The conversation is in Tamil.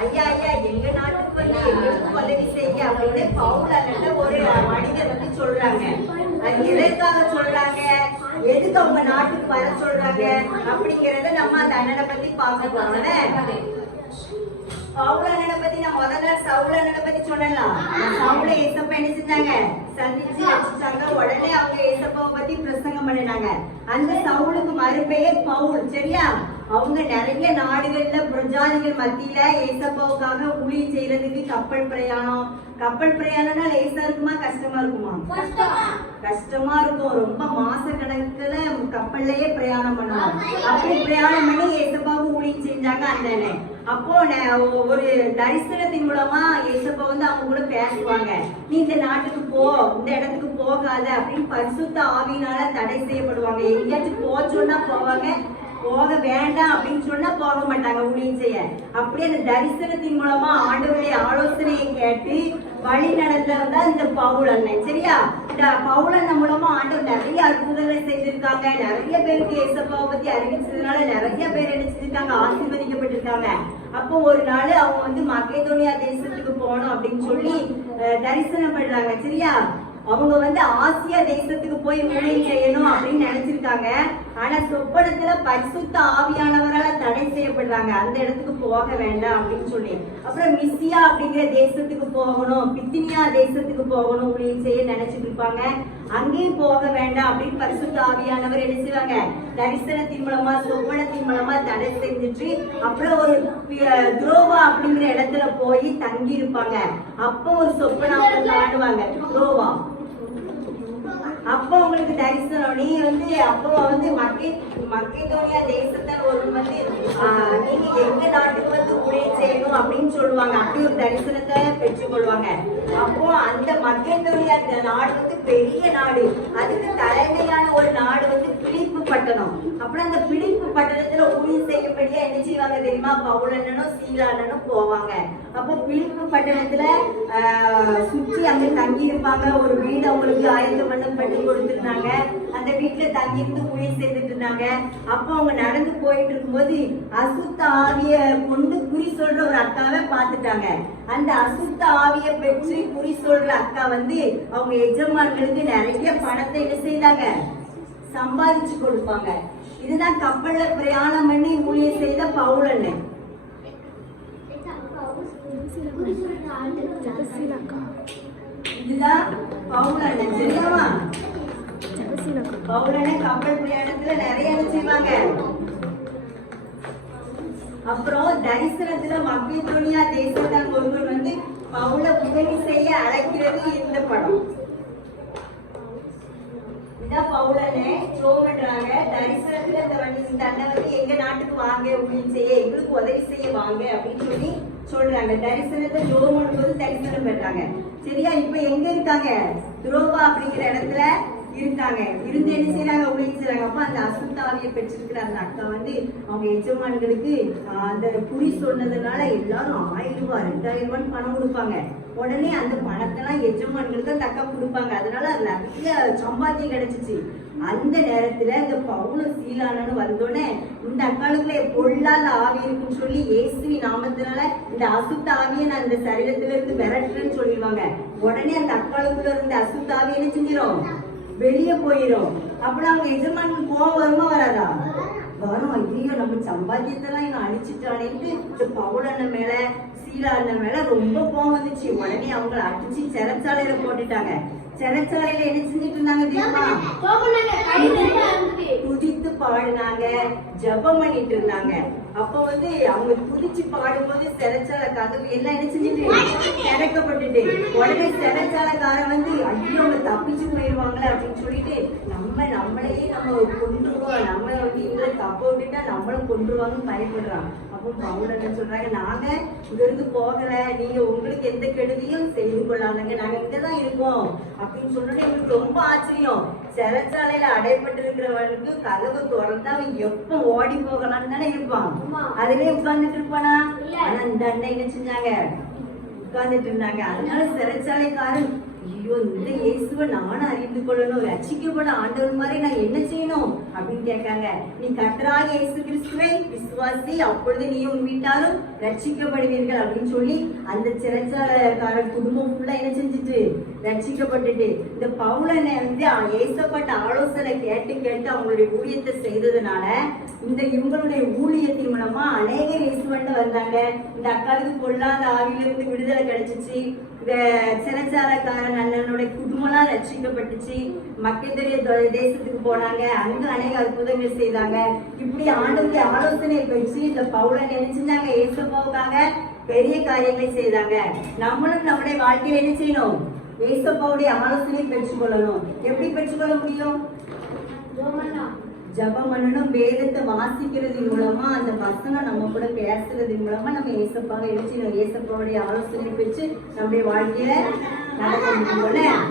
ஐயா ஐயா எங்க நாட்டுக்கு வந்து எங்களுக்கு உதவி செய்ய அப்படின்னு பவுல் அண்ணன் ஒரு மனிதர் வந்து சொல்றாங்க. அது எதற்காக சொல்றாங்க, எதுக்கு அவங்க நாட்டுக்கு வர சொல்றாங்க அப்படிங்கறத நம்ம அந்த அண்ணனை பத்தி பார்க்க போறோம். பவுல் அண்ணனை பத்தி நான் முதல்ல சவுல் அண்ணனை பத்தி சொல்லலாம். சவுல ஏசப்பா என்ன செஞ்சாங்க, சந்திச்சு வச்சுட்டாங்க. உடனே அவங்க ஏசப்பாவை பத்தி பிரசங்கம் பண்ணினாங்க. அந்த சவுலுக்கு மறுபெயர் பவுல். சரியா? அவங்க நிறைய நாடுகள்ல பிரஜாதிகள் மத்தியில ஏசப்பாவுக்காக ஊழியம் செய்யறதுக்கு கப்பல் பிரயாணம். கப்பல் பிரயாணம்னா லேசா இருக்குமா கஷ்டமா இருக்குமா? கஷ்டமா இருக்கும். ரொம்ப மாச கணக்குல கப்பல்லையே பிரயாணம் பண்ணுவாங்க. அப்படி பிரயாணம் பண்ணி ஏசப்பாவுக்கு ஊழியம் செஞ்சாங்க அண்ணனே. அப்போ ஒரு தரிசனத்தின் மூலமா ஏசப்பா வந்து அவங்க கூட பேசுவாங்க. நீ இந்த நாட்டுக்கு போ, இந்த இடத்துக்கு போகாத அப்படின்னு பரிசுத்த ஆவியினால தடை செய்யப்படுவாங்க. எங்கேயாச்சும் போச்சோன்னா போவாங்க, போக வேண்டாம் அப்படின்னு சொன்னா போக மாட்டாங்க ஊழியம் செய்ய. அப்படியே அந்த தரிசனத்தின் மூலமா ஆண்டவருடைய ஆலோசனையை கேட்டு வழி நடந்தவங்க இந்த பவுல் அண்ணன். சரியா? இந்த பவுல் அண்ணன் மூலமா ஆண்டவர் நிறைய அற்புதங்களை செய்திருக்காங்க. நிறைய பேருக்கு ஏசப்பாவை பத்தி அறிவிச்சதுனால நிறைய பேர் என்ன செஞ்சிருக்காங்க, ஆசீர்வதிக்கப்பட்டிருக்காங்க. அப்போ ஒரு நாள் அவங்க வந்து மக்கேதோனியா தேசத்துக்கு போகணும் அப்படின்னு சொல்லி தரிசனம் பண்றாங்க. சரியா? அவங்க வந்து ஆசியா தேசத்துக்கு போய் ஊழியம் செய்யணும் அப்படின்னு நினைச்சிருக்காங்க. ஆனா சொப்பனத்துல பரிசுத்த ஆவியானவரால தடை செய்யப்படுறாங்க, அந்த இடத்துக்கு போக வேண்டாம் அப்படின்னு சொல்லி. அப்புறம் மிஸ்ஸியா அப்படிங்கிற தேசத்துக்கு போகணும், பித்தினியா தேசத்துக்கு போகணும் ஊழியம் செய்ய நினைச்சிட்டு இருப்பாங்க. அங்கேயும் போக வேண்டாம் அப்படின்னு பரிசுத்த ஆவியானவர் என்ன செய்வாங்க, தரிசனத்தின் மூலமா சொப்பனத்தின் மூலமா தடை செஞ்சுட்டு அப்புறம் ஒரு துரோவா அப்படிங்கிற இடத்துல போய் தங்கி இருப்பாங்க. அப்போ ஒரு சொப்பனை அவங்க காணுவாங்க, துரோவா. அப்போ உங்களுக்கு தரிசனம், நீ வந்து அப்போ வந்து மக்கேதோனியா தேசத்துல ஒரு வந்து நீங்க எங்க நாட்டுக்கு வந்து ஊழியம் செய்யணும் அப்படின்னு சொல்லுவாங்க. அப்படி ஒரு தரிசனத்தை பெற்றுக்கொள்வாங்க. அப்போ அந்த மக்கேதோனியா நாடு வந்து பெரிய நாடு. அதுக்கு தலைமையான ஒரு நாடு வந்து பிலிப்பு பட்டணம். அப்புறம் அந்த பிலிப்பு பட்டணத்துல ஊழியம் செய்யப்படியா என்ன செய்வாங்க தெரியுமா, பவுல் அண்ணனும் சீலா அண்ணனும் போவாங்க. அப்போ பிலிப்பு பட்டணத்துல சுற்றி அங்க தங்கி இருப்பாங்க. ஒரு வீடு அவங்களுக்கு ஆயத்தம் பண்ணப்பட்டு கொடுத்திருந்தாங்க. அந்த வீட்டுல தங்கியிருந்து ஊழியம் செய்துட்டு இருந்தாங்க. அப்போ அவங்க நடந்து போயிட்டு இருக்கும்போது அசுத்த ஆவிய கொண்டு குறி சொல்ற ஒரு அக்காவை பார்த்துட்டாங்க. அந்த அசுத்த ஆவிய பெற்று குறி சொல்ற அக்கா வந்து அவங்க எஜமான்களுக்கு நிறைய பணத்தை என்ன செய்தாங்க, சம்பாதிச்சு கொடுப்பாங்க. இதுதான் கப்பல்ல பிரயாணம் பண்ணி ஊழியம் செய்த பவுல் அண்ணன். இதுதான் பவுல் அண்ணன். சரியாமா? பவுல் அண்ணன் கப்பல் பிரயாணத்துல நிறைய செய்வாங்க. அப்புறம் தரிசனத்துல மக்கேதோனியா தேசத்தான் ஒருவர் வந்து பவுல உதவி செய்ய அழைக்கிறது இந்த படம். இதான் பவுல் அண்ணன் ஷோ பண்றாங்க. தரிசனத்துல இந்த அண்ணன் வந்து எங்க நாட்டுக்கு வாங்க, ஊழியம் செய்ய, எங்களுக்கு உதவி செய்ய வாங்க அப்படின்னு சொல்லி சொல்றாங்க. தரிசனத்தை ஜோம் பண்ணும்போது தரிசனம் பண்றாங்க. சரியா? இப்ப எங்க இருக்காங்க, துரோவா அப்படிங்கிற இடத்துல இருக்காங்க. இருந்து என்ன செய்யறாங்க, ஊழியம் செய்யறாங்க. அப்ப அந்த அசுத்தாவியை பெற்றிருக்கிற அந்த அக்கா வந்து அவங்க எஜமான்களுக்கு அந்த குறி சொன்னதுனால எல்லாரும் 1000 ரூபாய் 2000 ரூபான்னு பணம் கொடுப்பாங்க. உடனே அந்த பணத்தெல்லாம் எஜமான்களுக்கு அந்த அக்கா கொடுப்பாங்க. அதனால நிறைய சம்பாத்தியம் கிடைச்சிச்சு. அந்த நேரத்துல இந்த பவுலும் சீலானு வந்தோடனே இந்த அக்காளுக்குள்ள பொல்லாத ஆவி இருக்குன்னு சொல்லி இயேசுவின் நாமத்தினால இந்த அசுத்த ஆவியை நான் இந்த சரீரத்துல இருந்து விரட்டுறேன்னு சொல்லிடுவாங்க. உடனே அந்த அக்காளுக்குள்ள இருந்த அசுத்த ஆவி என்ன செஞ்சிடும், வெளியே போயிடும். அப்புறம் அவங்க எஜமானுக்கு கோவம் வருமா வராதா? வரும். ஐயோ நம்ம சம்பாத்தியத்தெல்லாம் இவன் அழிச்சிட்டானேன்னு இந்த பவுல் அண்ணன் மேல சீலா அண்ணன் மேல ரொம்ப கோவம் வந்துச்சு. உடனே அவங்கள அடிச்சு சிறைச்சாலையில போட்டுட்டாங்க. சிறைச்சாலையில என்ன செஞ்சுட்டு இருந்தாங்க தெரியுமா, துதித்து பாடினாங்க, ஜபம் பண்ணிட்டு இருந்தாங்க. அப்ப வந்து அவங்க துதிச்சு பாடும்போது சிறைச்சாலை கதவு எல்லாம் என்ன செஞ்சுட்டு திறக்கப்பட்டுட்டு உடனே சிறைச்சாலைக்காரன் வந்து ஐயோ அவங்க தப்பிச்சு போயிடுவாங்களே அப்படின்னு சொல்லிட்டு நம்மளையே நம்ம கொண்டுருவோம், நம்மளை வந்து இவங்களை தப்ப விட்டுட்டா நம்மளும் கொண்டுருவாங்கன்னு பயப்படுறான். அப்போ பவுல் அண்ணன் சொல்றாங்க, நாங்க இங்க இருந்து போகல, நீங்க உங்களுக்கு எந்த கெடுதியும் செய்து கொள்ளாதங்க, நாங்க இங்கதான் இருக்கோம் அப்படின்னு சொன்னோட எங்களுக்கு ரொம்ப ஆச்சரியம். சிறைச்சாலையில அடைப்பட்டிருக்கிறவனுக்கு கதவு திறந்தா அவன் எப்ப ஓடி போகலான்னு தானே இருப்பான், அதுலயே உட்கார்ந்துட்டு இருப்பானா? ஆனா இந்த அண்ணன் என்ன செஞ்சாங்க, உட்கார்ந்துட்டு இருந்தாங்க. அதனால சிறைச்சாலைக்காரன் ஐயோ இந்த இயேசுவை நானும் அறிந்து கொள்ளணும், ரட்சிக்கப்பட ஆண்டவர் மாதிரி நான் என்ன செய்யணும் அப்படின்னு கேட்காங்க. நீ கர்த்தராகிய இயேசு கிறிஸ்துவை விசுவாசி, அப்பொழுது நீயும் உன் வீட்டாரும் ரட்சிக்கப்படுவீர்கள் அப்படின்னு சொல்லி அந்த சிறைச்சாலைக்கார குடும்பம் ஃபுல்லா என்ன செஞ்சுட்டு ரட்சிக்கப்பட்டுட்டு, இந்த பவுலனை வந்து ஏசப்பட்ட ஆலோசனை கேட்டு கேட்டு அவங்களுடைய ஊழியத்தை செய்ததுனால இந்த இவங்களுடைய ஊழியத்தின் மூலமா அநேகர் இயேசுவண்ட வந்தாங்க. இந்த அக்காவுக்கு பொல்லாத ஆவியிலிருந்து விடுதலை கிடைச்சிச்சு. இந்த சிறைச்சாலைக்காரன் அண்ணனுடைய குடும்பம்லாம் ரட்சிக்கப்பட்டுச்சு. மக்களுடைய தேசத்துக்கு போனாங்க, அங்க அநேக அற்புதங்கள் செய்தாங்க. இப்படி ஆண்டவருடைய ஆலோசனை பெற்று இந்த பவுலன் என்ன செஞ்சாங்க, ஏசப்பாவுக்காக பெரிய காரியங்களை செய்தாங்க. நம்மளும் நம்முடைய வாழ்க்கையில என்ன செய்யணும், ஏசப்பாவுடைய ஆலோசனை பெற்றுக்கொள்ளணும். எப்படி பெற்றுக்கொள்ள முடியும்? ஜபம் பண்ணணும், வேதத்தை வாசிக்கிறது மூலமா, அந்த வசனம் நம்ம கூட பேசுறது மூலமா நம்ம ஏசப்பாவை என்ன செய்யணும், ஏசப்பாவுடைய ஆலோசனை பெற்று நம்முடைய வாழ்க்கையில நடக்க முடியும்.